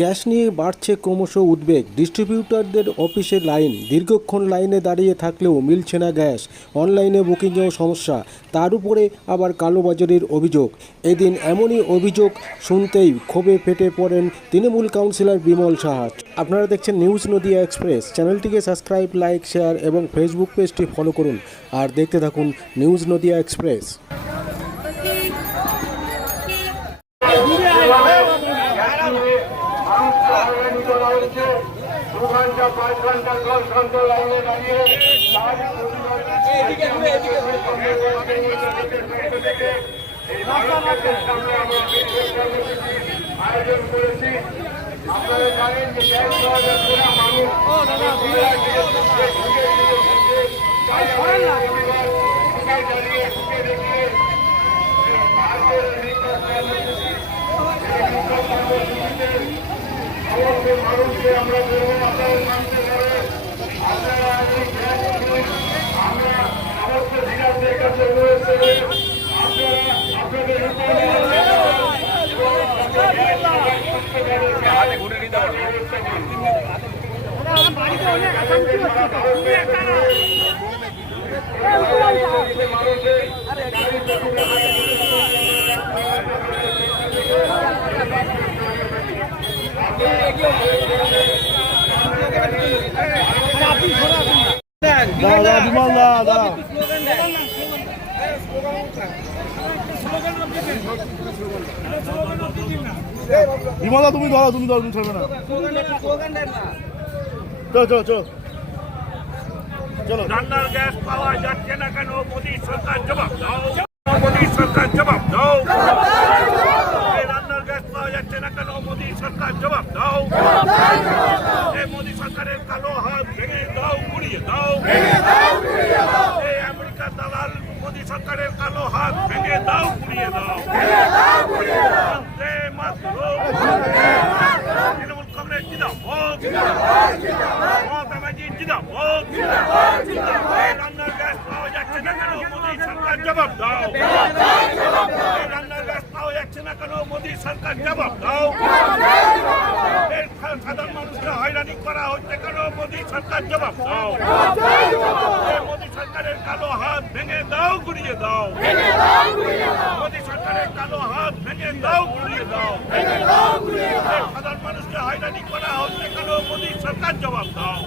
Gas নিয়ে বাড়ছে ক্রমশ উদ্বেগ। ডিস্ট্রিবিউটরদের অফিসের লাইন, দীর্ঘক্ষণ লাইনে দাঁড়িয়ে থাকলেও মিলছে না গ্যাস। অনলাইনে বুকিংয়েও সমস্যা, তার উপরে আবার কালোবাজারির অভিযোগ। এদিন এমনই অভিযোগ শুনতেই ক্ষোভে ফেটে পড়েন তৃণমূল কাউন্সিলর বিমল সাহা। আপনারা দেখছেন নিউজ নদিয়া এক্সপ্রেস। চ্যানেলটিকে সাবস্ক্রাইব, লাইক, শেয়ার এবং ফেসবুক পেজটি ফলো করুন আর দেখতে থাকুন নিউজ নদিয়া এক্সপ্রেস। দু ঘন্টা 5 ঘন্টা 10 ঘন্টা লাইনে দাঁড়িয়ে আয়োজন করেছি। আপনারা জানেন যে গ্যাস পাওয়া যাচ্ছে না, মানুষ দাঁড়িয়ে ঢুকে দেখিয়ে মানুষকে আমরা বলবো আপনারা মানতে পারে। আপনারা আমরা সমস্ত ডিলারদের কাছে রয়েছে, আপনারা আপনাদের হাতে ঘুরে নিতে পারবেন। বিমলা তুমি ধরো, তুমি ছাড়বে না। চলো চলো চলো চলো। রান্নার গ্যাস পাওয়া যাচ্ছে না কেন? মোদী সরকার জবাব দাও, মোদী সরকার জবাব দাও। রান্নার গ্যাস পাওয়া যাচ্ছে না কেন? মোদী সরকার জবাব দাও। মোদী সরকারের কালো হাত ভেঙে দাও, গুড়িয়ে দাও। এই আমেরিকার দালাল মোদী সরকারের কালো হাত ভেঙে দাও, গুড়িয়ে দাও। তৃণমূল কংগ্রেস জিন্দাবাদ, মমতা ব্যানার্জি জিন্দাবাদ। রান্নার গ্যাস পাওয়া যাচ্ছে না কেন? মোদী সরকার জবাব দাও। রান্নার গ্যাস পাওয়া যাচ্ছে না কেন? মোদী সরকার জবাব দাও। সাধারণ মানুষকে হয়রানি করা হচ্ছে কেন? মোদী সরকার জবাব দাও। মোদী সরকারের কালো হাত ভেঙে দাও, গুড়িয়ে দাও। মোদী সরকারের কালো হাত ভেঙে দাও, গুড়িয়ে দাও। সাধারণ মানুষকে হয়রানি করা হচ্ছে কেন? মোদী সরকার জবাব দাও।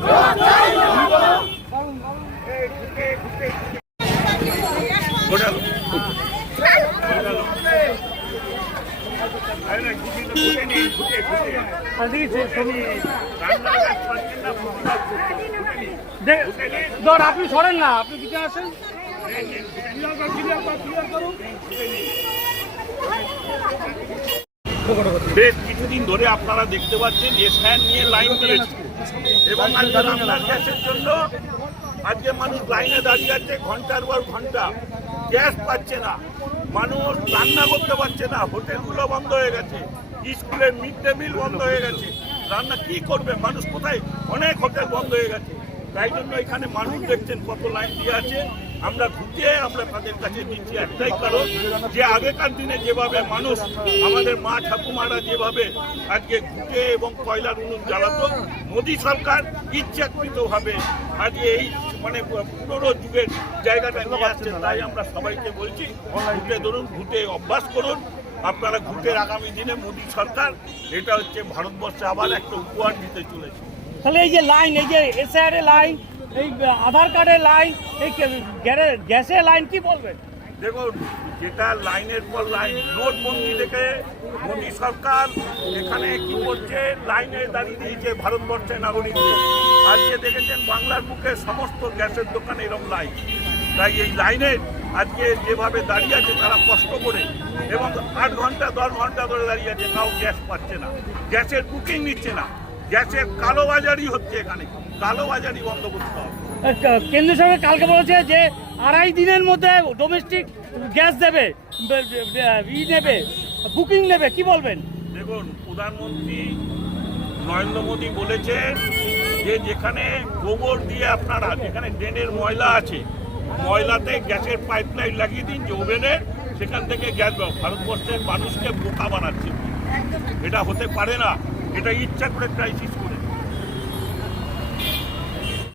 আপনি সরেন না, আপনি দিকে আসেন। বেশ কিছুদিন ধরে আপনারা দেখতে পাচ্ছেন এসআইআর নিয়ে লাইন দিয়েছে এবং আজকে রান্নার গ্যাসের জন্য আজকে মানুষ লাইনে দাঁড়িয়ে আছে ঘন্টার পর ঘন্টা। গ্যাস পাচ্ছে না, মানুষ রান্না করতে পারছে না, হোটেলগুলো বন্ধ হয়ে গেছে, স্কুলের মিড ডে মিল বন্ধ হয়ে গেছে। রান্না কি করবে মানুষ? কোথায়? অনেক হোটেল বন্ধ হয়ে গেছে। তাই জন্য এখানে মানুষ দেখছেন কত লাইন দিয়ে আছে। আমরা ঘুরতে আমরা তাদের কাছে দিচ্ছি একটাই কারণ, যে আগেকার দিনে যেভাবে মানুষ আমাদের মা ঠাকুমারা যেভাবে আজকে ঘুটে এবং কয়লার উনুন জ্বালাতো, মোদী সরকার ইচ্ছাকৃতভাবে আজকে এই মানে পুরো যুগের জায়গাটা নিয়ে আসছে। তাই আমরা সবাইকে বলছি ঘুটে ধরুন, ঘুটে অভ্যাস করুন। আপনারা ঘুটের আগামী দিনে মোদী সরকার এটা হচ্ছে ভারতবর্ষে আবার একটা উপহার দিতে চলেছে। তাহলে এই যে লাইন, এই যে এসআইআর এর লাইন, এই আধার কার্ডের লাইন, এই গ্যাসের লাইন, কি বলবেন? দেখুন, যেটা লাইনের পর লাইন, নোটবন্দি থেকে মোদী সরকার এখানে কি করছে, লাইনে দাঁড়িয়ে দিয়েছে ভারতবর্ষের নাগরিকদের। আজকে দেখেছেন বাংলার বুকে সমস্ত গ্যাসের দোকানে এরকম লাইন। তাই এই লাইনে আজকে যেভাবে দাঁড়িয়ে আছে তারা কষ্ট করে এবং 8 ঘন্টা 10 ঘন্টা ধরে দাঁড়িয়ে আছে, তাও গ্যাস পাচ্ছে না, গ্যাসের বুকিং নিচ্ছে না। গ্যাসের কালোবাজারি হচ্ছে, এখানে কালোবাজারি বন্ধ করতে হবে। কেন্দ্র সরকার কালকে বলেছে যে 2.5 দিনের মধ্যে ডোমেস্টিক গ্যাস দেবে, নেবে, বুকিং নেবে, কি বলবেন? দেখুন, প্রধানমন্ত্রী নরেন্দ্র মোদী বলেছেন যে যেখানে গোবর দিয়ে আপনারা, যেখানে ড্রেনের ময়লা আছে ময়লাতে গ্যাসের পাইপলাইন লাগিয়ে দিন যে ওভেনের, সেখান থেকে গ্যাস ভারতবর্ষের মানুষকে বোকা বানাচ্ছে। এটা হতে পারে না, এটা ইচ্ছা করে ক্রাইসিস